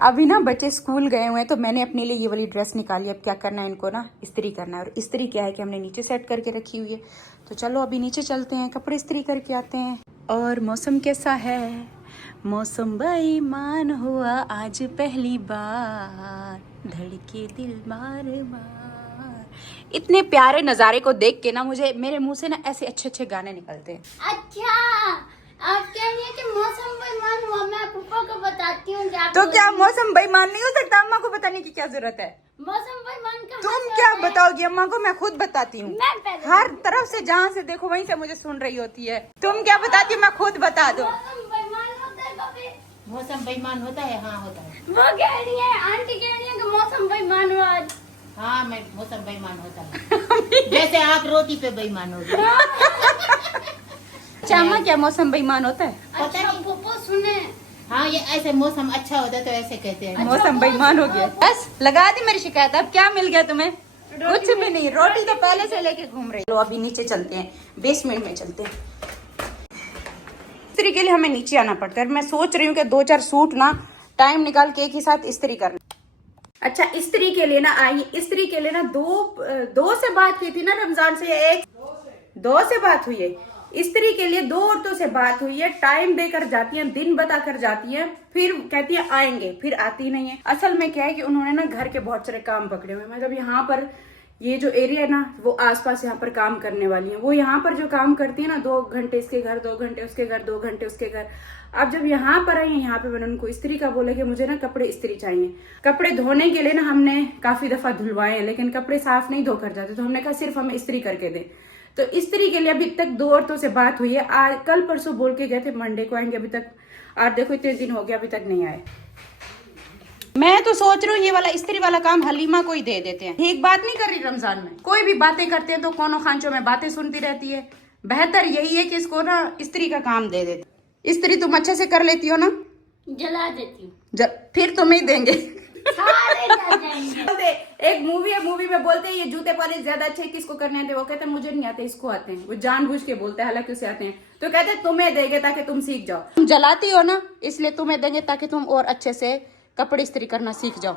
अभी ना बच्चे स्कूल गए हुए हैं तो मैंने अपने लिए ये वाली ड्रेस निकाली। अब क्या करना है, इनको ना इस्त्री करना है। और इस्त्री क्या है कि हमने नीचे सेट करके रखी हुई है। तो चलो अभी नीचे चलते हैं, कपड़े इस्त्री करके आते हैं। और मौसम कैसा है? मौसम बेईमान हुआ आज पहली बार, धड़के दिल बार बार। इतने प्यारे नज़ारे को देख के ना मुझे मेरे मुंह से ना ऐसे अच्छे अच्छे गाने निकलते हैं। अच्छा, आप कह रही हैं कि मौसम बेईमान हुआ। मैं पापा को बताती हूँ। तो क्या मौसम बेईमान नहीं हो सकता? अम्मा को बताने की क्या जरूरत है? मौसम बेईमान का तुम क्या बताओगी अम्मा को? मैं खुद बताती हूँ। हर तरफ से जहाँ से देखो वहीं से मुझे सुन रही होती है। तुम क्या बताती हो? मैं खुद बता दूँ। मौसम बेईमान होता है कभी? मौसम बेईमान होता है, हाँ होता है। वो कह रही है, आंटी कह रही है कि मौसम बेईमान हुआ आज। हाँ, मैं मौसम बेईमान होता है। जैसे आप रोटी पे बेईमान हो गए। अच्छा अम्मा, क्या मौसम बेईमान होता है? अच्छा पप्पा सुने। हाँ, ये ऐसे मौसम अच्छा होता है तो ऐसे कहते हैं। मौसम बेईमान हो गया। बस लगा दी मेरी शिकायत। अब क्या मिल गया तुम्हें? कुछ भी नहीं, रोटी तो पहले से लेके घूम रही। चलो अभी नीचे चलते हैं, बेसमेंट में चलते हैं। इस्त्री के लिए हमें नीचे आना पड़ता है। मैं सोच रही हूँ कि 2-4 सूट ना टाइम निकाल के एक ही साथ इस्त्री करना। अच्छा, इस्त्री के लिए ना आई, इस्त्री के लिए ना दो से बात की थी ना रमजान से। एक दो से बात हुई है। इस्त्री के लिए 2 औरतों से बात हुई है। टाइम देकर जाती हैं, दिन बता कर जाती हैं, फिर कहती है आएंगे, फिर आती नहीं है। असल में क्या है कि उन्होंने ना घर के बहुत सारे काम पकड़े हुए हैं। मतलब यहाँ पर ये जो एरिया है ना, वो आसपास यहाँ पर काम करने वाली है। वो यहाँ पर जो काम करती है ना, 2 घंटे इसके घर, 2 घंटे उसके घर, 2 घंटे उसके घर। अब जब यहाँ पर आई है, यहाँ पे मैंने उनको इस्त्री का बोला कि मुझे ना कपड़े इस्त्री चाहिए। कपड़े धोने के लिए ना हमने काफी दफा धुलवाए हैं, लेकिन कपड़े साफ नहीं धोकर जाते। तो हमने कहा सिर्फ हमें इस्त्री करके दें। तो इस्त्री के लिए अभी तक 2 औरतों से बात हुई है। आज कल परसों बोल के गए थे मंडे को आएंगे, अभी तक आज देखो इतने दिन हो गया अभी तक नहीं आए। मैं तो सोच रही हूँ ये वाला इस्त्री वाला काम हलीमा को ही दे देते हैं। ठीक बात नहीं कर रही। रमजान में कोई भी बातें करते हैं तो कोनों खांचों में बातें सुनती रहती है। बेहतर यही है कि इसको ना इस्त्री का काम दे देते। इस्त्री तुम अच्छे से कर लेती हो ना? जला देती हूँ। फिर तुम्हें ही देंगे। सारे जल जाएंगे। एक मूवी है, मूवी में बोलते हैं ये जूते पॉलिश ज्यादा अच्छे किसको करने आते हैं? वो कहते हैं मुझे नहीं आते, इसको आते हैं। वो जानबूझ के बोलते हैं, हालांकि उसे आते हैं। तो कहते हैं तुम्हें देंगे ताकि तुम सीख जाओ। तुम जलाती हो ना, इसलिए तुम्हें देंगे ताकि तुम और अच्छे से कपड़े इस्त्री करना सीख जाओ,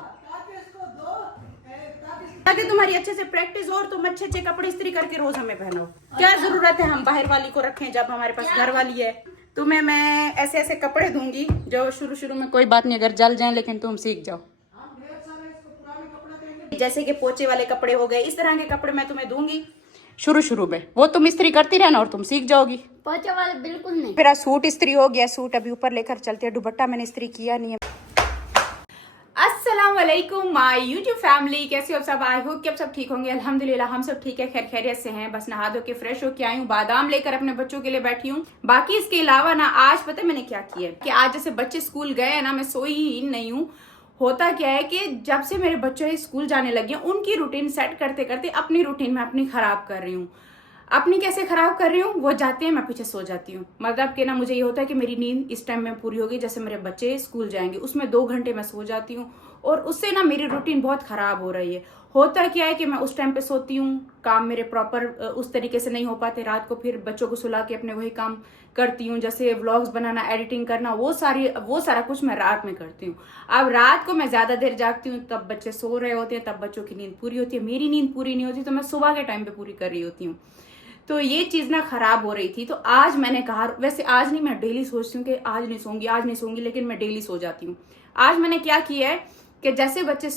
ताकि तुम्हारी अच्छे से प्रैक्टिस हो और तुम अच्छे अच्छे कपड़े इस्त्री करके रोज हमें पहनो। क्या जरूरत है हम बाहर वाली को रखें जब हमारे पास घर वाली है। तुम्हें मैं ऐसे ऐसे कपड़े दूंगी जो शुरू शुरू में कोई बात नहीं अगर जल जाए, लेकिन तुम सीख जाओ। जैसे कि पोचे वाले कपड़े हो गए, इस तरह के कपड़े मैं तुम्हें दूंगी शुरू में। वो तुम इस्त्री करती रहना और तुम सीख जाओगी। पोचे वाले बिल्कुल नहीं। मेरा सूट इस्त्री हो गया। सूट अभी ऊपर लेकर चलते हैं। दुपट्टा मैंने इस्त्री किया नहीं है। अस्सलाम वालेकुम माय यूट्यूब फैमिली, कैसे हो सब? आई होप कि आप सब ठीक होंगे। अल्हम्दुलिल्लाह हम सब ठीक है, खैर खैरियत से हैं। बस नहा धो के फ्रेश होके आई हूँ, बादाम लेकर अपने बच्चों के लिए बैठी हूँ। बाकी इसके अलावा ना आज पता है मैंने क्या किया कि आज जैसे बच्चे स्कूल गए ना, मैं सोई ही नहीं हूँ। होता क्या है कि जब से मेरे बच्चे स्कूल जाने लगे, उनकी रूटीन सेट करते करते अपनी रूटीन में अपनी खराब कर रही हूँ। अपनी कैसे खराब कर रही हूँ? वो जाते हैं, मैं पीछे सो जाती हूँ। मतलब कि ना मुझे ये होता है कि मेरी नींद इस टाइम में पूरी होगी। जैसे मेरे बच्चे स्कूल जाएंगे उसमें 2 घंटे मैं सो जाती हूँ, और उससे ना मेरी रूटीन बहुत खराब हो रही है। होता क्या है कि मैं उस टाइम पे सोती हूँ, काम मेरे प्रॉपर उस तरीके से नहीं हो पाते। रात को फिर बच्चों को सुला के अपने वही काम करती हूँ, जैसे व्लॉग्स बनाना, एडिटिंग करना, वो सारा कुछ मैं रात में करती हूँ। अब रात को मैं ज्यादा देर जागती हूँ, तब बच्चे सो रहे होते हैं, तब बच्चों की नींद पूरी होती है, मेरी नींद पूरी नहीं होती, तो मैं सुबह के टाइम पे पूरी कर रही होती हूँ। तो ये चीज ना खराब हो रही थी। तो आज मैंने कहा, वैसे आज नहीं, मैं डेली सोचती हूँ कि आज नहीं सोऊंगी, लेकिन मैं डेली सो जाती हूँ। आज मैंने क्या किया है कि जैसे बच्चे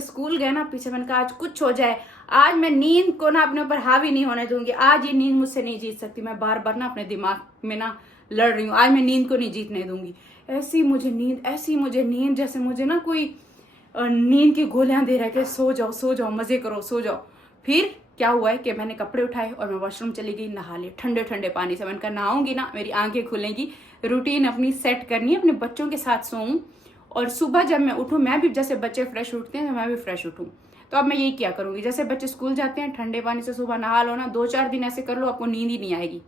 स्कूल गए ना, पीछे मैंने कहा आज कुछ हो जाए, आज मैं नींद को ना अपने ऊपर हावी नहीं होने दूंगी। आज ये नींद मुझसे नहीं जीत सकती। मैं बार बार ना अपने दिमाग में ना लड़ रही हूँ, आज मैं नींद को नहीं जीतने दूंगी। ऐसी मुझे नींद जैसे मुझे ना कोई नींद की गोलियां दे रहा है कि सो जाओ, मजे करो, सो जाओ। फिर क्या हुआ है कि मैंने कपड़े उठाए और मैं वॉशरूम चली गई, नहा लिए ठंडे ठंडे पानी से। मैंने कहा नहाऊंगी ना मेरी आंखें खुलेंगी, रूटीन अपनी सेट करनी है, अपने बच्चों के साथ सोऊं, और सुबह जब मैं उठूं, मैं भी जैसे बच्चे फ्रेश उठते हैं तो मैं भी फ्रेश उठूं। तो अब मैं यही क्या करूंगी, जैसे बच्चे स्कूल जाते हैं ठंडे पानी से सुबह नहा लो ना, 2-4 दिन ऐसे कर लो, आपको नींद ही नहीं आएगी।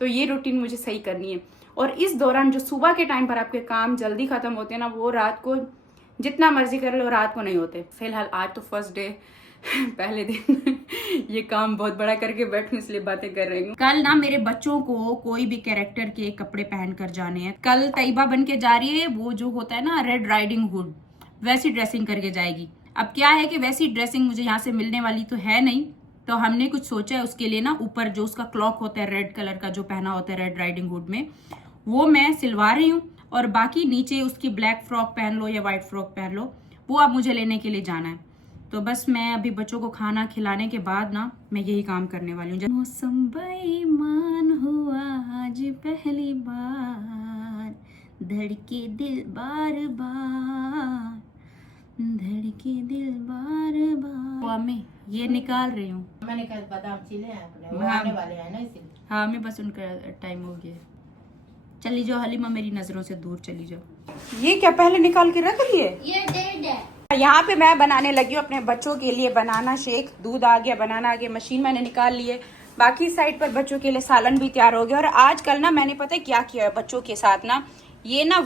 तो ये रूटीन मुझे सही करनी है। और इस दौरान जो सुबह के टाइम पर आपके काम जल्दी खत्म होते हैं ना, वो रात को जितना मर्जी कर लो रात को नहीं होते। फिलहाल आज तो फर्स्ट डे पहले दिन ये काम बहुत बड़ा करके बैठूं इसलिए बातें कर रही हूँ। कल ना मेरे बच्चों को कोई भी कैरेक्टर के कपड़े पहन कर जाने हैं। कल तैयबा बन के जा रही है, वो जो होता है ना रेड राइडिंग हुड, वैसी ड्रेसिंग करके जाएगी। अब क्या है कि वैसी ड्रेसिंग मुझे यहाँ से मिलने वाली तो है नहीं, तो हमने कुछ सोचा है उसके लिए ना, ऊपर जो उसका क्लॉक होता है रेड कलर का जो पहना होता है रेड राइडिंग हुड में, वो मैं सिलवा रही हूँ, और बाकी नीचे उसकी ब्लैक फ्रॉक पहन लो या व्हाइट फ्रॉक पहन लो, वो अब मुझे लेने के लिए जाना है। तो बस मैं अभी बच्चों को खाना खिलाने के बाद ना मैं यही काम करने वाली हूँ। मौसम बेईमान हुआ आज पहली बार, धड़के दिल बार बार, धड़के दिल बार बार। मैं ये निकाल रही हूँ। मैंने कहा बादाम छीले हैं अपने, वो हाँ। आने वाले हैं ना इसीलिए। हाँ मैं बस उनका टाइम हो गया। चली जाओ हलीमा, मेरी नजरों से दूर चली जाओ। ये क्या पहले निकाल के रख लिए? ये डेड है। यहाँ पे मैं बनाने लगी हूँ अपने बच्चों के लिए बनाना शेक। दूध आ गया, बनाना आ गया, मशीन मैंने निकाल ली है। बाकी साइड पर बच्चों के लिए सालन भी तैयार हो गया। और आजकल ना मैंने पता है क्या किया है बच्चों के साथ ना, ये ना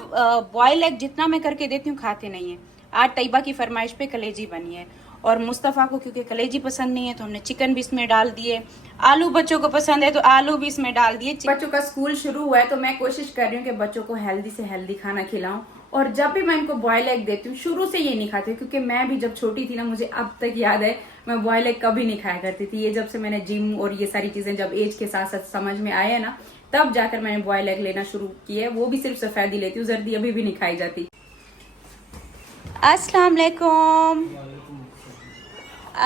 बॉयल एग जितना मैं करके देती हूँ खाते नहीं है। आज तैयबा की फरमाइश पे कलेजी बनी है, और मुस्तफ़ा को क्योंकि कलेजी पसंद नहीं है तो हमने चिकन भी इसमें डाल दिए। आलू बच्चों को पसंद है तो आलू भी इसमें डाल दिए। बच्चों का स्कूल शुरू हुआ है तो मैं कोशिश कर रही हूँ कि बच्चों को हेल्दी से हेल्दी खाना खिलाऊं। और जब भी मैं इनको बॉयल एग देती हूँ, शुरू से ये नहीं खाती, क्योंकि मैं भी जब छोटी थी ना, मुझे अब तक याद है मैं बॉयल एग कभी नहीं खाया करती थी। ये जब से मैंने जिम और ये सारी चीजें जब एज के साथ साथ समझ में आए है ना, तब जाकर मैंने बॉयल एग लेना शुरू किया है। वो भी सिर्फ सफेद ही लेती हूँ, जर्दी अभी भी नहीं खाई जाती। अस्सलाम वालेकुम।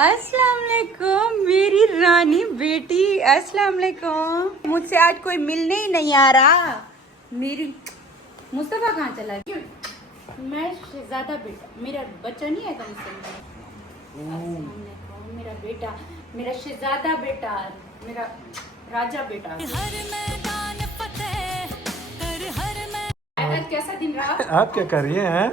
अस्सलाम वालेकुम मेरी रानी बेटी, अस्सलाम वालेकुम। मुझसे आज कोई मिलने ही नहीं आ रहा। मेरी मुस्तफा कहाँ चला गया? मैं शहजादा बेटा, मेरा बच्चा नहीं है तो मुझसे अस्सलाम वालेकुम मेरा बेटा, मेरा शहजादा बेटा, मेरा राजा बेटा। आज कैसा दिन रहा? आप क्या कर रही हैं?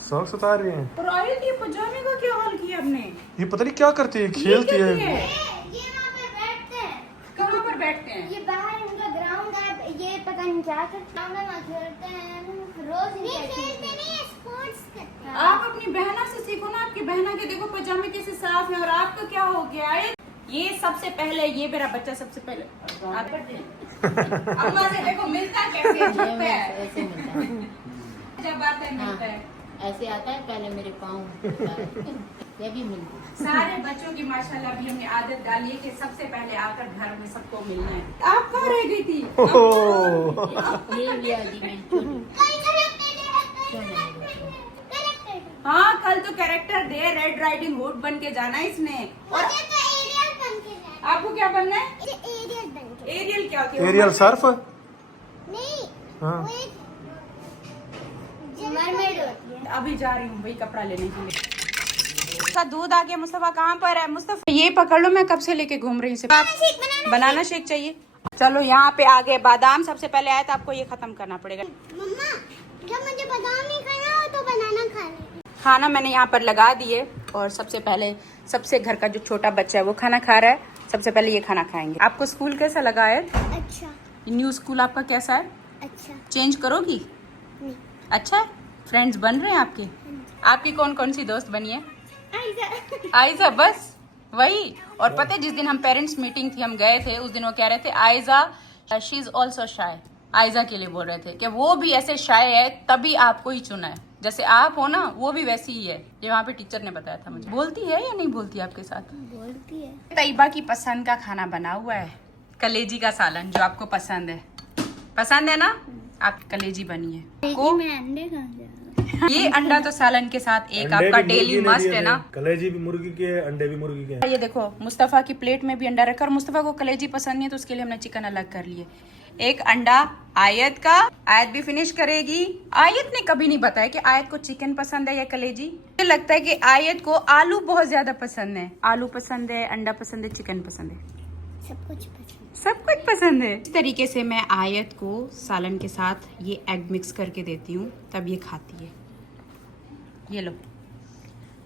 शौक सता रही हैं? और आयत ये पजामे का क्या हाल किया आपने? ये पता नहीं क्या करती है, खेलती है। ये वहाँ पे बैठते हैं। कहाँ पर बैठते हैं? ये बाहर उनका ग्राउंड है, ये पता नहीं क्या करते हैं, खेलते हैं रोज। नहीं खेलते नहीं, स्पोर्ट्स करते हैं। आप अपनी बहना से सीखो ना। आपकी बहना के देखो पजामे कैसे साफ है, और आपका क्या हो गया है? ये सबसे पहले, ये मेरा बच्चा सबसे पहले आप अम्मा से देखो मिलता कैसे झुकता है, ऐसे मिलता है। जब आता है मिलता है। ऐसे आता है, पहले मेरे पाँव ये भी मिलता है। सारे बच्चों की माशाल्लाह भी हमने आदत डाली है कि सबसे पहले आकर घर में सबको मिलना है। आप कहाँ रह गई थी? ये भी आदि में हाँ कल तो कैरेक्टर दे, रेड राइडिंग हुड बन के जाना है इसने। और आपको क्या बनना है? एरियल क्या होती है? Ariel Surf? नहीं, हाँ। वो एक मरमेड होती है। अभी जा रही हूँ भाई कपड़ा लेने के लिए। उसका दूध आ गया। मुस्तफा कहाँ पर है? मुस्तफा ये पकड़ लो, मैं कब से लेके घूम रही हूँ। बनाना शेक चाहिए? चलो यहाँ पे आ गए बादाम। सबसे पहले आया तो आपको ये खत्म करना पड़ेगा। मम्मा, जब मुझे बादाम नहीं खाना हो तो बनाना खा ले। खाना मैंने यहाँ पर लगा दिए, और सबसे पहले सबसे घर का जो छोटा बच्चा है वो खाना खा रहा है। सबसे पहले ये खाना खाएंगे। आपको स्कूल कैसा लगा है? अच्छा न्यू स्कूल आपका कैसा है? अच्छा। चेंज करोगी? नहीं। अच्छा है? फ्रेंड्स बन रहे हैं आपके? आपकी कौन कौन सी दोस्त बनी है? आयजा बस वही। और पता है जिस दिन हम पेरेंट्स मीटिंग थी, हम गए थे, उस दिन वो कह रहे थे आयजा शी इज ऑल्सो शाय। आयजा के लिए बोल रहे थे कि वो भी ऐसे शाय है तभी आपको ही चुना है, जैसे आप हो ना वो भी वैसी ही है। ये वहाँ पे टीचर ने बताया था मुझे। बोलती है या नहीं बोलती आपके साथ? बोलती है। तैयबा की पसंद का खाना बना हुआ है, कलेजी का सालन, जो आपको पसंद है। पसंद है ना? आप कलेजी बनी है को मैं अंडे खा ये अंडा तो सालन के साथ एक आपका डेली मस्ट है ना। कलेजी भी मुर्गी के, अंडे भी मुर्गी के। ये देखो मुस्तफा की प्लेट में भी अंडा रखा, और मुस्तफा को कलेजी पसंद नहीं है तो उसके लिए हमने चिकन अलग कर लिए। एक अंडा आयत का, आयत भी फिनिश करेगी। आयत ने कभी नहीं बताया कि आयत को चिकन पसंद है या कलेजी। मुझे लगता है कि आयत को आलू बहुत ज्यादा पसंद है। आलू पसंद है, अंडा पसंद है, चिकन पसंद है, सब कुछ पसंद। सब कुछ पसंद है। इस तरीके से मैं आयत को सालन के साथ ये एग मिक्स करके देती हूँ, तब ये खाती है। ये लो,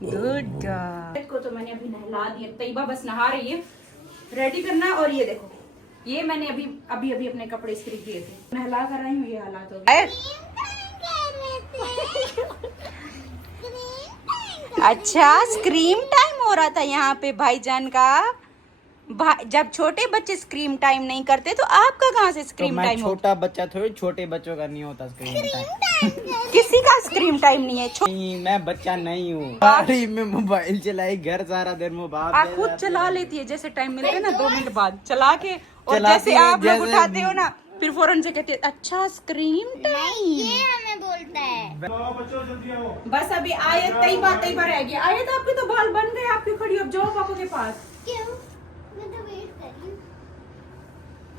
गुड। आयत को तो मैंने अभी नहला दिया। तैयबा बस नहा रही है, रेडी करना है। और ये देखो, ये मैंने अभी अभी अभी अपने कपड़े इस्त्री किए थे, नहला कर रही हूँ। ये हालात हो गए। अच्छा स्क्रीम टाइम हो रहा था यहाँ पे भाईजान का। जब छोटे बच्चे स्क्रीन टाइम नहीं करते तो आपका कहाँ से स्क्रीन टाइम हो? छोटा बच्चा थोड़ी, छोटे बच्चों का नहीं होता स्क्रीन टाइम। किसी का स्क्रीन टाइम नहीं है। नहीं, मैं बच्चा नहीं हूँ। गाड़ी में मोबाइल चलाई, घर सारा दिन मोबाइल। आप खुद चला लेती है, जैसे टाइम मिलता है ना 2 मिनट बाद चला के, और चलाती जैसे है, आप लोग जैसे- उठाते हो ना फिर फौरन से कहते हैं अच्छा स्क्रीन टाइम। ये हमें बोलता है। बस अभी आए तैयबा रह गया। आए तो आपके तो बाल बन गए, आपकी खड़ी अब जाओ पापा के पास। क्यों? मैं तो वेट कर रही हूँ।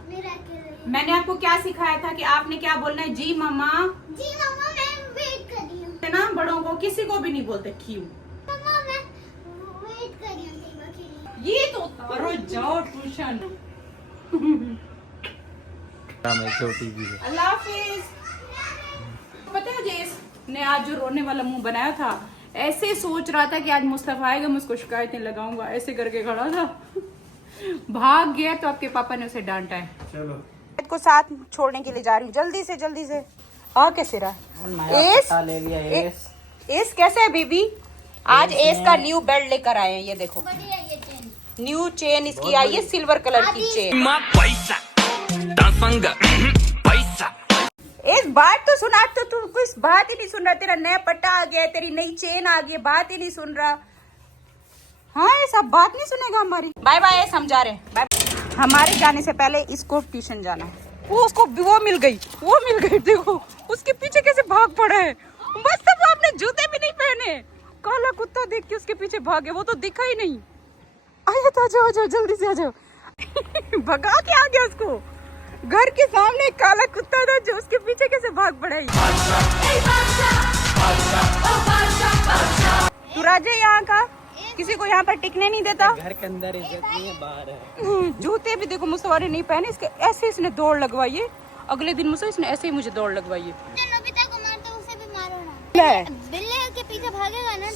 मेरा अकेले। मैंने आपको क्या सिखाया था कि आपने क्या बोलना है? जी मम्मा। जी मम्मा मैं वेट कर रही हूँ। ना बड़ों को किसी को भी नहीं बोलते क्यों। मम्मा मैं वेट कर रही हूँ तैयबा के लिए। ये तो उतारो जाओ ट्यूशन। छोटी भी है। अल्लाह हाफिज। पता है जेस ने आज जो रोने वाला मुंह बनाया था, ऐसे सोच रहा था कि आज मुस्तफा आएगा मैं उसको शिकायतें लगाऊंगा, ऐसे करके खड़ा था। भाग गया तो आपके पापा ने उसे डांटा है। चलो को साथ छोड़ने के लिए जा रही हूँ, जल्दी से। आ कैसे रहा एस? ले लिया एस कैसा है बेबी? आज एस का न्यू बेल्ट लेकर आए हैं, ये देखो बढ़िया ये चेन। न्यू चेन इसकी आई है, सिल्वर कलर की चेन। इस बात तो सुना, तो तू कुछ बात ही नहीं सुन रहा। तेरा नया पट्टा आ गया, तेरी नई चेन आ गई, बात ही नहीं सुन रहा। हाँ ये सब बात नहीं सुनेगा हमारी। बाय बाय, हम जा रहे हैं। बाय। हमारे जाने से पहले इसको ट्यूशन जाना है। उसको वो मिल गई। देखो उसके पीछे कैसे भाग पड़ा है। बस तब आपने जूते भी नहीं पहने, काला कुत्ता देख के उसके पीछे भागे, वो तो दिखा ही नहीं। आया तो आ जाओ जल्दी से आ जाओ। भगा के आ गया उसको। घर के सामने एक काला कुत्ता था जो उसके पीछे कैसे भाग पड़ा है। तू राजा यहाँ का, किसी को यहाँ पर टिकने नहीं देता। घर के अंदर इज्जत नहीं है, बाहर है। जूते भी देखो मुस्तफा ने नहीं पहने, इसके ऐसे इसने दौड़ लगवाई है। अगले दिन मुझसे इसने ऐसे ही मुझे दौड़ लगवाई है। नोबिता को मारते उसे भी मारो ना। बिल्ली के पीछे भागेगा ना तो।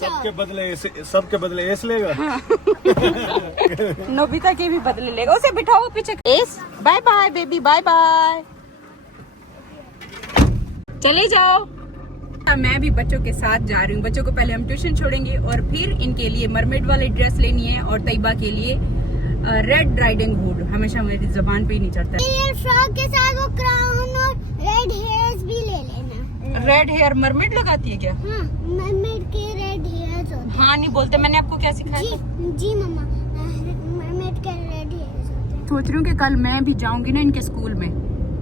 सबके बदले एस लेगा। नोबिता के भी बदले लेगा, उसे बिठाओ पीछे। एस bye bye baby, bye bye, चले जाओ। मैं भी बच्चों के साथ जा रही हूँ। बच्चों को पहले हम ट्यूशन छोड़ेंगे और फिर इनके लिए मरमेड वाली ड्रेस लेनी है और तैयबा के लिए रेड राइडिंग हुड। हमेशा मेरी जुबान पे ही नहीं चढ़ता है। ये फ्रॉक के साथ वो क्राउन और रेड हेयर्स भी ले लेना। रेड हेयर मरमेड लगाती है क्या? हाँ, मरमेड के रेड हेयर्स होते हैं। हाँ नहीं बोलते, मैंने आपको क्या सिखाया? जी मम्मा, मरमेड के रेड हेयर्स होते हैं। सोच रही हूँ कि कल मैं भी जाऊंगी ना इनके स्कूल में,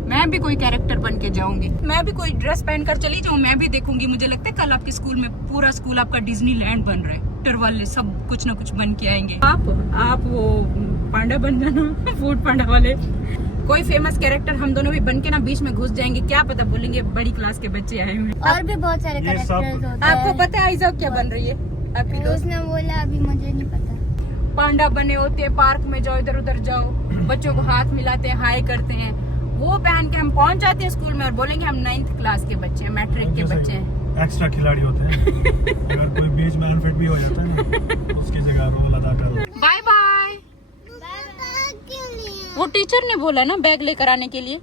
मैं भी कोई कैरेक्टर बन के जाऊंगी। मैं भी कोई ड्रेस पहन कर चली जाऊँ, मैं भी देखूंगी। मुझे लगता है कल आपके स्कूल में पूरा स्कूल आपका डिज्नीलैंड बन रहा है। टर वाले सब कुछ ना कुछ बन के आएंगे। आप वो पांडा बन जाना, फूड पांडा वाले। कोई फेमस कैरेक्टर हम दोनों भी बन के ना बीच में घुस जाएंगे, क्या पता बोलेंगे बड़ी क्लास के बच्चे आए हुए। और भी बहुत सारे कैरेक्टर्स होते हैं। आपको पता है आइजा क्या बन रही है आपकी दोस्त? उसने बोला अभी मुझे नहीं पता। पांडा बने होते हैं, पार्क में जाओ, इधर उधर जाओ, बच्चों को हाथ मिलाते हैं, हाय करते हैं। वो पहन के हम पहुंच जाते हैं स्कूल में और बोलेंगे हम 9th क्लास के बच्चे हैं, मैट्रिक के बच्चे हैं। एक्स्ट्रा खिलाड़ी होते हैं। अगर कोई बीच में अनफिट भी हो जाता है ना, उसकी जगह रोल अदा कर। Bye bye. क्यों नहीं? वो टीचर ने बोला ना बैग लेकर आने के लिए,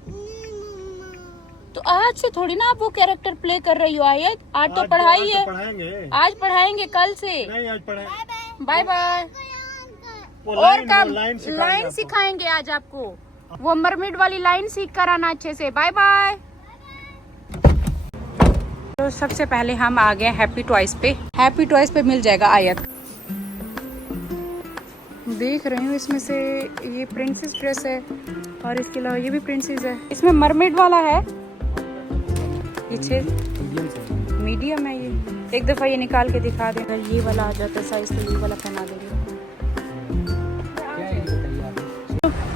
तो आज से थोड़ी ना आप वो कैरेक्टर प्ले कर रही हो। आयत आज तो पढ़ाई है, पढ़ाएंगे। आज पढ़ाएंगे कल से। नहीं आज पढ़ाएंगे। Bye bye. वो और काम लाइन लाइन सिखाएंगे आज आपको। वो मरमेड वाली लाइन सीख कर आना अच्छे से। Bye bye. तो सबसे पहले हम आ गए हैप्पी टॉयज पे। हैप्पी टॉयज पे मिल जाएगा आयत। देख रही हूँ इसमें से ये प्रिंसेस ड्रेस है और इसके अलावा ये भी प्रिंसेस है। इसमें मरमेड वाला है, पीछे मीडियम है। ये एक दफा ये निकाल के दिखा दे। अगर ये वाला आ जाता साइज तो ये वाला पहना देंगे।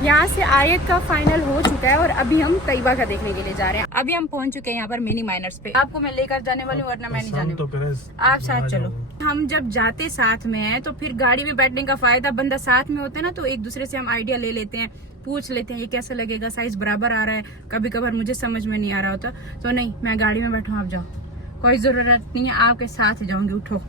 यहाँ से आयत का फाइनल हो चुका है और अभी हम तैयबा का देखने के लिए जा रहे हैं। अभी हम पहुंच चुके हैं यहाँ पर मिनी माइनर्स पे। आपको मैं लेकर जाने वाली हूँ, वरना मैं नहीं जाने वाली। आप साथ चलो। हम जब जाते साथ में हैं तो फिर गाड़ी में बैठने का फायदा, बंदा साथ में होता है ना तो एक दूसरे से हम आइडिया ले लेते हैं, पूछ लेते हैं ये कैसा लगेगा, साइज बराबर आ रहा है। कभी कभार मुझे समझ में नहीं आ रहा होता तो नहीं, मैं गाड़ी में बैठूँ, आप जाओ, कोई जरूरत नहीं है, आपके साथ जाऊंगी। उठो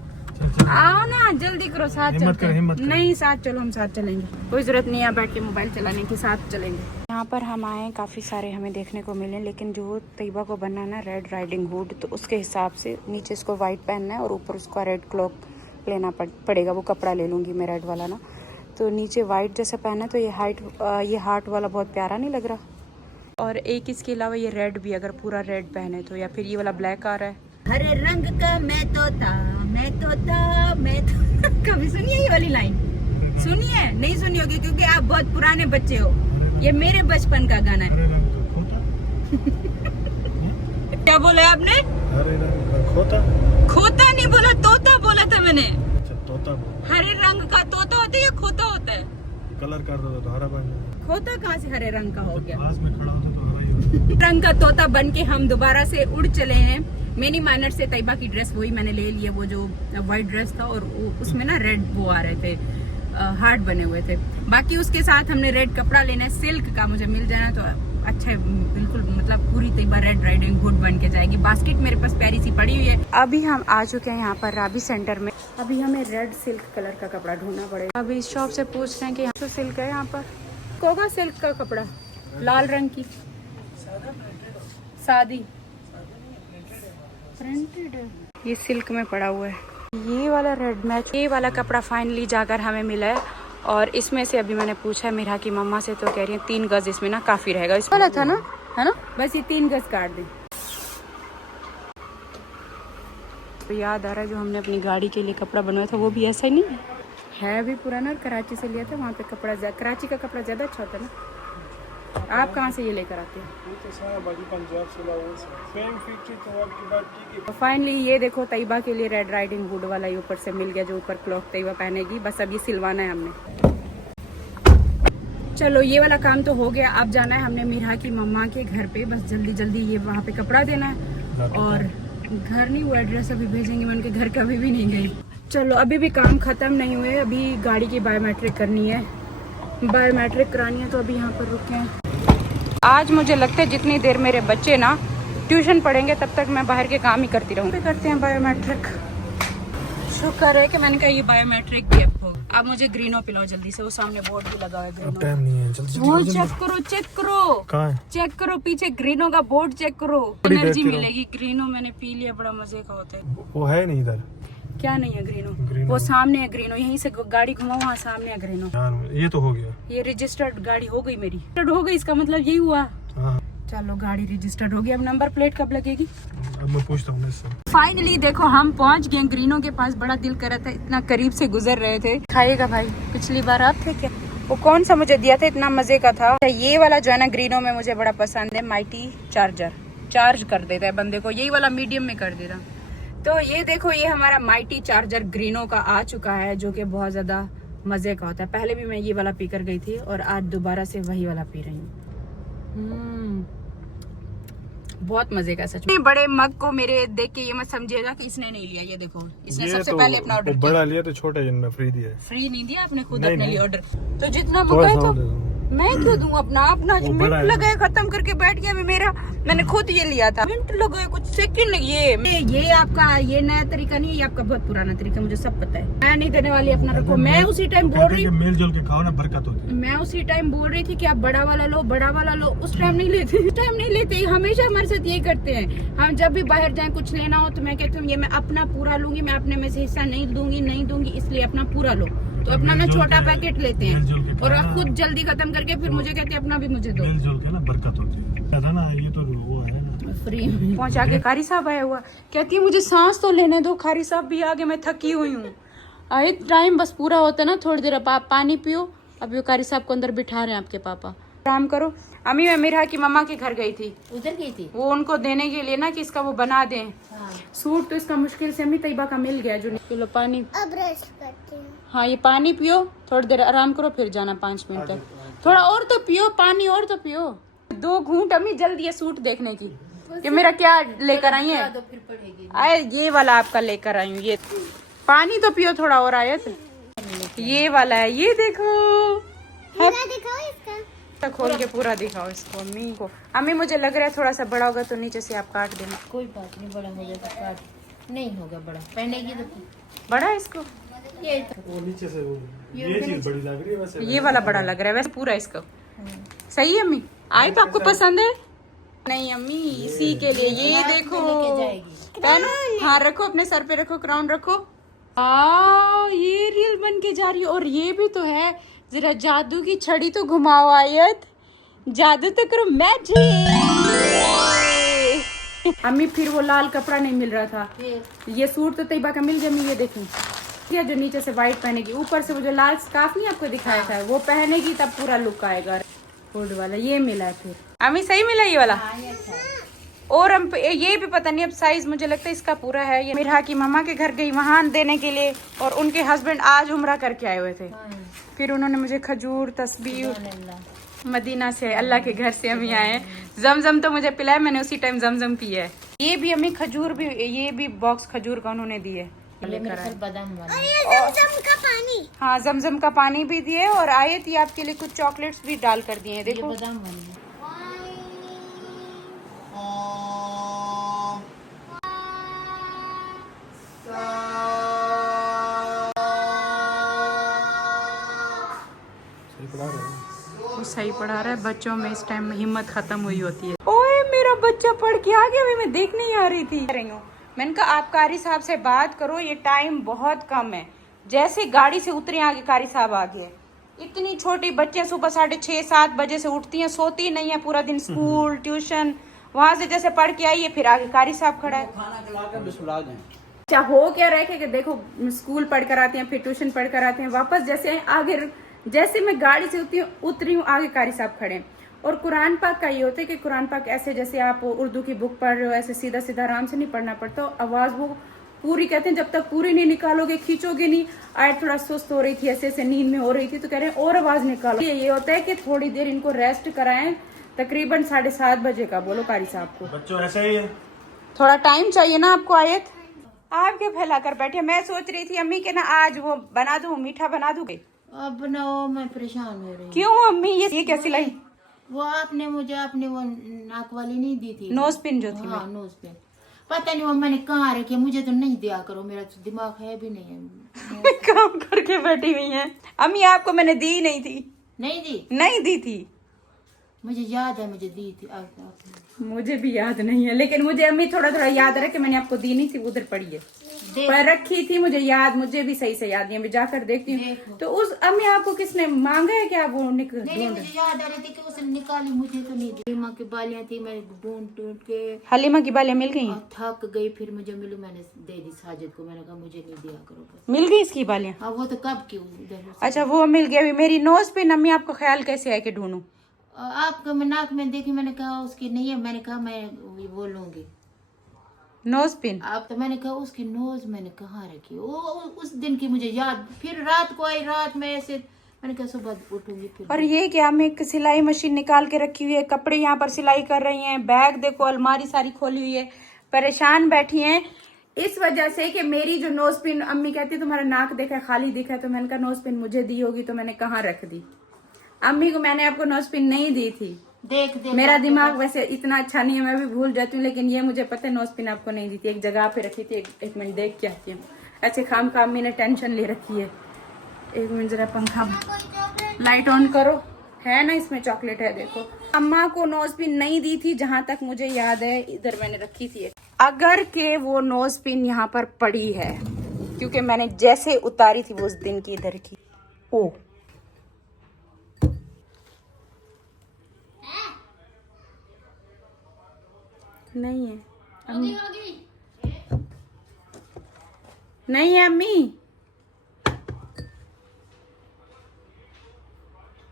आओ ना, जल्दी करो, साथ चलते हैं। नहीं साथ चलो, हम साथ चलेंगे, कोई जरूरत नहीं है बैठ के मोबाइल चलाने की, साथ चलेंगे। यहाँ पर हम आए, काफी सारे हमें देखने को मिले, लेकिन जो तैयबा को बनना है ना रेड राइडिंग हुड, तो उसके हिसाब से नीचे इसको व्हाइट पहनना है और ऊपर उसका रेड क्लॉक लेना पड़ेगा, वो कपड़ा ले लूँगी मैं रेड वाला ना। तो नीचे वाइट जैसा पहना तो ये हार्ट वाला बहुत प्यारा नहीं लग रहा। और एक इसके अलावा ये रेड भी, अगर पूरा रेड पहने तो, या फिर ये वाला ब्लैक आ रहा है। हरे रंग का मैं तोता कभी सुनिए ये वाली लाइन? सुनिए? नहीं सुनी होगी क्योंकि आप बहुत पुराने बच्चे हो। ये मेरे बचपन का गाना है। क्या बोला आपने? हरे रंग का खोता। खोता नहीं बोला, तोता बोला था मैंने। अच्छा, तोता। हरे रंग का तोता होता है या खोता होता है? कलर कर दो तो हरा बन जाएगा। खोता कहाँ से हरे रंग का हो गया? पास में खड़ा होता तो हरा ही होता। रंग का तोता बन के हम दोबारा से उड़ चले हैं। मिनी माइनर से तैयबा की ड्रेस वही मैंने ले ली है, वो जो व्हाइट ड्रेस था और उसमें ना रेड वो आ रहे थे, हार्ट बने हुए थे। बाकी उसके साथ हमने रेड कपड़ा लेना है, सिल्क का मुझे मिल जाना तो अच्छा है, बिल्कुल मतलब पूरी तैयबा रेड राइडिंग हुड बन के जाएगी। बास्केट मेरे पास प्यारी सी पड़ी हुई है। अभी हम आ चुके हैं यहाँ पर राबी सेंटर में। अभी हमें रेड सिल्क कलर का कपड़ा ढूंढना पड़ेगा। अभी इस शॉप से पूछ रहे हैं कि यहाँ तो सिल्क है, यहाँ पर होगा सिल्क का कपड़ा, लाल रंग की सादी प्रिंटेड है। ये सिल्क में पड़ा हुआ है। ये वाला रेड मैच, ये वाला कपड़ा फाइनली जाकर हमें मिला है। और इसमें से अभी मैंने पूछा मेरा की मम्मा से, तो कह रही है 3 गज इसमें ना काफी रहेगा। इस वाला था ना, है ना? बस ये 3 गज काट दें। तो याद आ रहा है जो हमने अपनी गाड़ी के लिए कपड़ा बनवाया था वो भी ऐसा ही नहीं है, भी पुराना और कराची से लिया था। वहाँ पे कपड़ा कराची का कपड़ा ज्यादा अच्छा होता है ना। आप कहाँ से ये लेकर आते हैं? तो फाइनली ये देखो तैयबा के लिए रेड राइडिंग हुड वाला ऊपर से मिल गया, जो ऊपर क्लॉथ तैयबा पहनेगी। बस अब ये सिलवाना है हमने। चलो ये वाला काम तो हो गया। अब जाना है हमने मीरा की मम्मा के घर पे, बस जल्दी जल्दी ये वहाँ पे कपड़ा देना है। और घर नहीं, वो एड्रेस अभी भेजेंगे। मैं उनके घर कभी भी नहीं गई। चलो अभी भी काम खत्म नहीं हुए, अभी गाड़ी की बायोमेट्रिक करनी है, बायोमेट्रिक करानी है। तो अभी यहाँ पर रुके हैं। आज मुझे लगता है जितनी देर मेरे बच्चे ना ट्यूशन पढ़ेंगे तब तक मैं बाहर के काम ही करती रहूँगी। करते हैं बायोमेट्रिक। शुक्र है कि मैंने कहा ये बायोमेट्रिक भी अब मुझे ग्रीनो पिलाओ जल्दी से, वो सामने बोर्ड भी लगा है ग्रीनो। टाइम नहीं है, जल्दी वो चेक करो, चेक करो, कहाँ है? चेक करो पीछे ग्रीनो का बोर्ड चेक करो। एनर्जी मिलेगी। ग्रीनो मैंने पी लिया, बड़ा मजे का होता है। वो है नहीं इधर। क्या नहीं है ग्रीनो? वो सामने है ग्रीनो, यहीं से गाड़ी घुमाओ, वहाँ सामने है ग्रीनो। ये तो हो गया, ये रजिस्टर्ड गाड़ी हो गई मेरी, रजिस्टर्ड हो गई, इसका मतलब यही हुआ। हाँ। चलो गाड़ी रजिस्टर्ड हो गई। अब नंबर प्लेट कब लगेगी? अब मैं पूछता हूँ इससे। फाइनली देखो हम पहुंच गए ग्रीनो के पास। बड़ा दिल कर रहा था, इतना करीब से गुजर रहे थे। खाएगा भाई? पिछली बार आप थे क्या? वो कौन सा मुझे दिया था, इतना मजे का था। ये वाला जो है ना ग्रीनो में मुझे बड़ा पसंद है, माइटी चार्जर। चार्ज कर देता है बंदे को, यही वाला मीडियम में कर देता। तो ये देखो ये हमारा माइटी चार्जर ग्रीनो का आ चुका है, जो कि बहुत ज्यादा मजे का होता है। पहले भी मैं ये वाला पी कर गई थी और आज दोबारा से वही वाला पी रही हूँ। बहुत मजे का सच में। बड़े मग को मेरे देख के ये मत समझिएगा कि इसने नहीं लिया। ये देखो इसने सबसे पहले अपना ऑर्डर किया। बड़ा लिया तो छोटा इनमें फ्री दिया है। फ्री नहीं दिया, आपने खुद अपने लिए ऑर्डर। तो जितना मगा है तो मैं क्यों दूं अपना? अपना मिनट लगाए खत्म करके बैठ गया। मेरा मैंने खुद ये लिया था, मिनट लगाए कुछ सेकंड। ये आपका ये नया तरीका नहीं है, ये आपका बहुत पुराना तरीका, मुझे सब पता है। मैं नहीं देने वाली, अपना रखो। मैं उसी टाइम बोल रही, मिल जुल के खाओ ना, बरकत होती है। मैं उसी टाइम बोल रही थी कि आप बड़ा वाला लो, बड़ा वाला लो। उस टाइम नहीं लेते, उस टाइम नहीं लेते। हमेशा हमारे साथ यही करते हैं। हम जब भी बाहर जाए कुछ लेना हो तो मैं कहती हूँ ये मैं अपना पूरा लूंगी, मैं अपने में से हिस्सा नहीं दूंगी, इसलिए अपना पूरा लो। तो अपना ना छोटा पैकेट लेते हैं और आप खुद जल्दी खत्म करके फिर मुझे कहते हैं अपना भी मुझे दो। मिलजुल के ना बरकत होती है ना। ये तो वो है ना, फ्री पहुंचा के कारी साहब आया हुआ, कहती है मुझे सांस तो लेने दो। कारी साहब भी आगे, मैं थकी हुई हूँ। आए टाइम बस पूरा होता है ना, थोड़ी देर आप पानी पियो। अभी कारी साहब को अंदर बिठा रहे हैं आपके पापा। आराम करो। अम्मी मैं मीरा की मम्मा के घर गई थी, उधर गई थी वो उनको देने के लिए ना कि इसका वो बना दें। हाँ। सूट तो इसका मुश्किल से अम्मी तैयबा का मिल गया जो। चलो पानी, अब ब्रश करती हूँ। हाँ ये पानी पियो, थोड़ी देर आराम करो, फिर जाना 5 मिनट तक। थोड़ा और तो पियो पानी, और तो पियो। 2 घूंट अम्मी जल्दी है सूट देखने की कि मेरा क्या लेकर आई है। तो फिर पड़ेगी। आए ये वाला आपका लेकर आई हूँ। ये पानी तो पियो थोड़ा और। आयत ये वाला है, ये देखो। पूरा दिखाओ इसका, खोल के पूरा दिखाओ इसको अम्मी को। अम्मी मुझे लग रहा है थोड़ा सा बड़ा होगा तो नीचे से आप काट देना। कोई बात नहीं, बड़ा हो जाएगा, काट नहीं होगा बड़ा, पहनेगी तो बड़ा है इसको। ये वो नीचे से ये चीज बड़ी लग रही है वैसे। ये वाला बड़ा लग रहा है वैसे पूरा इसका। सही है अम्मी? आई तो आपको पसंद है? नहीं अम्मी इसी के लिए। ये देखो जाएगी। पहनो। हाँ रखो, अपने सर पे रखो, क्राउन रखो। ये रील बन के जा रही है। और ये भी तो है, जरा जादू की छड़ी तो घुमाओ आयत, जादू तो करो, मैजिक। अम्मी फिर वो लाल कपड़ा नहीं मिल रहा था, ये सूट तो तैयबा का मिल गया। मैं ये देखूं क्या, जो नीचे से व्हाइट पहनेगी, ऊपर से वो जो लाल स्कार्फ नहीं आपको दिखाया था वो पहनेगी, तब पूरा लुक आएगा। हुड वाला ये मिला है फिर। अम्मी सही मिला ये वाला। और हम ये भी पता नहीं अब साइज, मुझे लगता है इसका पूरा है। ये मिरहा की मम्मा के घर गई वहां देने के लिए, और उनके हस्बैंड आज उम्रा करके आए हुए थे। फिर उन्होंने मुझे खजूर, तस्बीह, मदीना से, अल्लाह के घर से अम्मी आए। जमजम तो मुझे पिलाया, मैंने उसी टाइम जमजम पी है। ये भी अम्मी खजूर भी, ये भी बॉक्स खजूर का उन्होंने दिए। बादाम वाला। जमजम का पानी। हाँ जमजम का पानी भी दिए, और आयत ये आपके लिए कुछ चॉकलेट्स भी डाल कर दिए हैं। देखो बादाम वाली। वो सही पढ़ा रहा है। बच्चों में इस टाइम में हिम्मत खत्म हुई होती है। ओए मेरा बच्चा पढ़ के आ गया, मैं देख नहीं आ रही थी। मैंने कहा आप कारी साहब से बात करो, ये टाइम बहुत कम है। जैसे गाड़ी से उतरे आगे कारी साहब आ गए। इतनी छोटी बच्चे सुबह 6:30-7 बजे से उठती हैं, सोती नहीं है पूरा दिन, स्कूल ट्यूशन, वहाँ से जैसे पढ़ के आई है, फिर आगे कारी साहब खड़ा है। खाना खिला कर भी सुला दें। अच्छा हो क्या रहे कि देखो स्कूल पढ़ कर आते हैं, फिर ट्यूशन पढ़ कर आते हैं, वापस जैसे आगे, जैसे मैं गाड़ी से उतरी हूँ आगे कारी साहब खड़े हैं। और कुरान पाक का ये होता है कि कुरान पाक ऐसे जैसे आप उर्दू की बुक पढ़ रहे हो, ऐसे सीधा सीधा आराम से नहीं पढ़ना पड़ता। आवाज वो पूरी, कहते हैं जब तक पूरी नहीं निकालोगे, खींचोगे नहीं। आयत थोड़ा सुस्त हो रही थी, ऐसे ऐसे नींद में हो रही थी, तो कह रहे हैं और आवाज निकालो। ये होता है कि थोड़ी देर इनको रेस्ट कराएं, तकरीबन 7:30 बजे का। बोलो कारी साहब को बच्चों ऐसा ही है, थोड़ा टाइम चाहिए ना आपको। आयत आप क्या फैला कर बैठे। मैं सोच रही थी अम्मी के ना आज वो बना दूं, मीठा बना दूंगी। अब बनाओ, मैं परेशान हो रही हूँ। क्यों अम्मी, ये क्या सिलाई? वो आपने मुझे अपने वो नाक वाली नहीं दी थी, नोज पिन जो थी। हाँ नोज पिन, पता नहीं वो मैंने कहाँ रखी, मुझे तो नहीं दिया करो, मेरा तो दिमाग है भी नहीं है। काम करके बैठी हुई हैं अम्मी, आपको मैंने दी नहीं थी। नहीं दी थी, मुझे याद है मुझे दी थी। मुझे भी याद नहीं है, लेकिन मुझे अम्मी थोड़ा थोड़ा याद है कि मैंने आपको दी नहीं थी, उधर पड़ी है, पर रखी थी। मुझे याद, मुझे भी सही से याद नहीं है, मैं जाकर देखती हूँ। तो उस अम्मी आपको किसने मांगा है क्या वो नहीं, मुझे याद आ रही थी कि उसने निकाली, मुझे तो नहीं दी। हलीमा की बालियां थी, मैं ढूंढ के हलीमा की बालियां मिल गई? थक गई, फिर मुझे मिली, मैंने दे दी साजिद को। मैंने कहा मुझे नहीं दिया करो बस। मिल गई इसकी बालियां? हाँ वो तो कब की उधर। अच्छा वो मिल गया। मेरी नोज पिन अम्मी आपको ख्याल कैसे है कि ढूंढूं? आपका मैं नाक में देखी, मैंने कहा उसकी नहीं है, मैंने कहा मैं वो लूंगी नोज पिन। आप तो मैंने कहा उसकी नोज मैंने कहाँ रखी, वो उस दिन की मुझे याद। फिर रात को आई, रात में ऐसे मैंने कहा सुबह उठूंगी फिर। और ये क्या, हम एक सिलाई मशीन निकाल के रखी हुई है, कपड़े यहाँ पर सिलाई कर रही हैं, बैग देखो, अलमारी सारी खोली हुई है, परेशान बैठी हैं इस वजह से कि मेरी जो नोज पिन, अम्मी कहती तुम्हारा नाक देखा खाली दिखा, तो मैंने कहा नोज पिन मुझे दी होगी तो मैंने कहाँ रख दी। अम्मी को मैंने आपको नोज पिन नहीं दी थी। देख मेरा दिमाग वैसे इतना अच्छा नहीं है, मैं भी भूल जाती हूँ, लेकिन ये मुझे पता है नोज पिन आपको नहीं दी थी, एक जगह पे रखी थी। एक मिनट देख के आती हूँ। अच्छे खाम खाम मैंने टेंशन ले रखी है। एक मिनट जरा पंखा लाइट ऑन करो, है ना इसमें चॉकलेट है देखो। अम्मा को नोज पिन नहीं दी थी, जहां तक मुझे याद है इधर मैंने रखी थी। अगर के वो नोज पिन यहाँ पर पड़ी है, क्योंकि मैंने जैसे उतारी थी वो उस दिन की इधर की। ओ नहीं है अम्मी, नहीं है अम्मी,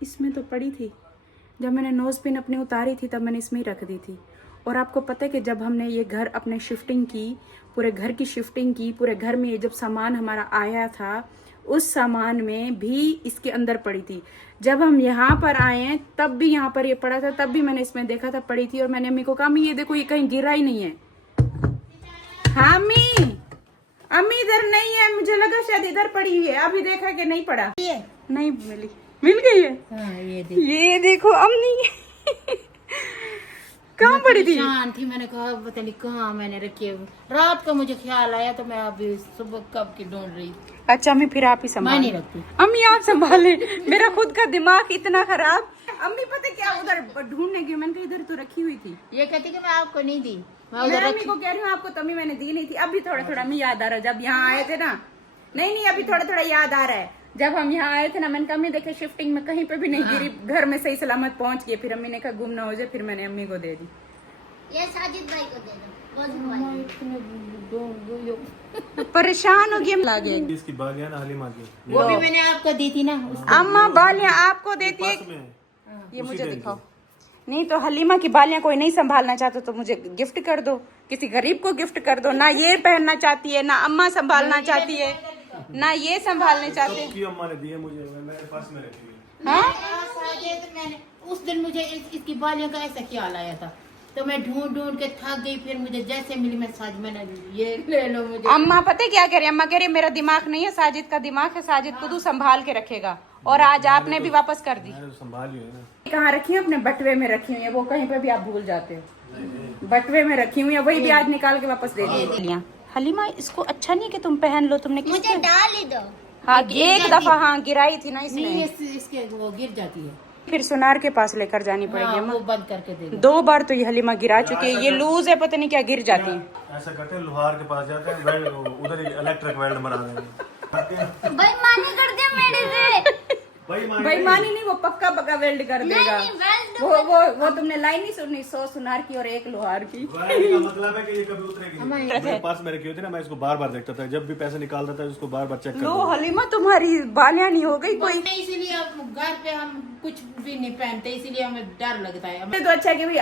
इसमें तो पड़ी थी। जब मैंने नोज पिन अपनी उतारी थी तब मैंने इसमें ही रख दी थी। और आपको पता है कि जब हमने ये घर अपने शिफ्टिंग की, पूरे घर की शिफ्टिंग की, पूरे घर में ये जब सामान हमारा आया था, उस सामान में भी इसके अंदर पड़ी थी। जब हम यहाँ पर आए हैं तब भी यहाँ पर ये पड़ा था, तब भी मैंने इसमें देखा था पड़ी थी। और मैंने अम्मी को कहा अम्मी ये देखो ये कहीं गिरा ही नहीं है। हाँ अम्मी, अम्मी इधर नहीं है, मुझे लगा शायद इधर पड़ी हुई है, अभी देखा कि नहीं पड़ा, नहीं मिली, मिल गई है। हाँ, ये देखो अम्मी कहाँ पड़ी थी? थी, मैंने कहा पता नहीं कहाँ मैंने रखी है। रात को मुझे ख्याल आया तो मैं अभी सुबह कब की ढूंढ रही। अच्छा अम्मी फिर आप ही संभाल। मैं नहीं रखती अम्मी, आप संभाले, मेरा खुद का दिमाग इतना खराब। अम्मी पता क्या उधर ढूंढने गई, मैंने कहा इधर तो रखी हुई थी। ये कहती कि मैं आपको नहीं दी, मैं अम्मी को कह रही हूँ आपको, तो अम्मी मैंने दी नहीं थी। अभी थोड़ा थोड़ा अम्मी याद आ रहा, जब यहाँ आए थे ना नहीं नहीं, अभी थोड़ा थोड़ा याद आ रहा है। जब हम यहाँ आए थे ना, मैंने कहा अम्मी देखे शिफ्टिंग में कहीं पे भी नहीं गिरी, घर में सही सलामत पहुंच गए। फिर अम्मी ने कहा गुम ना हो जाए, फिर मैंने अम्मी को दे दी। ये साजिद भाई को दे दो, बहुत भाई। परेशान हो गया लागे। इसकी बालियां ना हलीमा की, वो भी मैंने आपको दी थी ना। अम्मा बालियां आपको देती है, बस में ये मुझे दिखाओ। नहीं तो हलीमा की बालियां कोई नहीं संभालना चाहता तो मुझे गिफ्ट कर दो, किसी गरीब को गिफ्ट कर दो। ना ये पहनना चाहती है, ना अम्मा संभालना चाहती है, ना ये संभालने चाहते हैं। की अम्मा ने दी है मुझे, मेरे पास में रखी हुई है। हाँ? साजिद, मैंने उस दिन मुझे इसकी बालियों का ऐसा ख्याल आया था, तो मैं ढूंढ ढूंढ के थक गई। फिर मुझे जैसे मिली मैं साजिद, मैंने ये ले लो मुझे। अम्मा पता है क्या कह रही है? अम्मा कह रही है मेरा दिमाग नहीं है, साजिद का दिमाग है, साजिद को तू संभाल के रखेगा। और आज आपने भी वापस कर दी। मैंने तो संभाली है ना। कहाँ रखी हूँ? अपने बटवे में रखी हुई है, वो कहीं पे भी आप भूल जाते हो। बटवे में रखी हुई है, वही भी आज निकाल के वापस दे दी। हलीमा इसको अच्छा नहीं कि तुम पहन लो, तुमने किस मुझे डाल ही दो। हाँ एक दफा हाँ गिराई थी ना नहीं, इसने, इसके वो गिर जाती है। फिर सुनार के पास लेकर जानी पड़ेगी हाँ, अम्मा। वो बंद करके दे दो। 2 बार तो ये हलीमा गिरा चुकी है, ये लूज है, पता नहीं क्या गिर जाती है। ऐसा करते हैं, लोहार के पास जाते हैं, वेल्ड उधर इलेक्ट्रिक वेल्ड बना देंगे। बेईमानी कर दिया मेरे से। बेईमानी नहीं, वो पक्का पक्का वेल्ड कर देगा। नहीं, वेल्ड वो तुमने लाइन नहीं सुनी, 100 सुनार की और 1 लोहार की। वेल्ड का मतलब है कि ये कभी उतरेगी नहीं। मेरे पास में रखी होती ना, मैं इसको बार बार देखता था, जब भी पैसे निकालता था उसको बार बार चेक लो करता था। हलीमा तुम्हारी बालियां नहीं हो गई कोई? इसीलिए अब घर पे हम कुछ भी नहीं पहनते, इसीलिए हमें डर लगता है। इससे तो अच्छा है कि भाई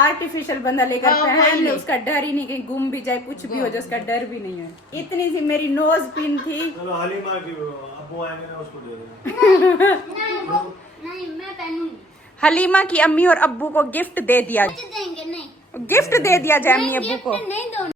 आर्टिफिशियल बंदा लेकर हाँ, पहन ले, वही। उसका डर ही नहीं, कहीं गुम भी जाए कुछ भी हो जाए, उसका डर भी नहीं है। इतनी सी मेरी नोज पिन थी। चलो हलीमा की अब्बू आएंगे ना, उसको दे देना। नहीं, मैं पहनूंगी। हलीमा की अम्मी और अब्बू को गिफ्ट दे दिया, मुझे देंगे नहीं, गिफ्ट दे दिया जाए अम्मी अब्बू को। नहीं दो।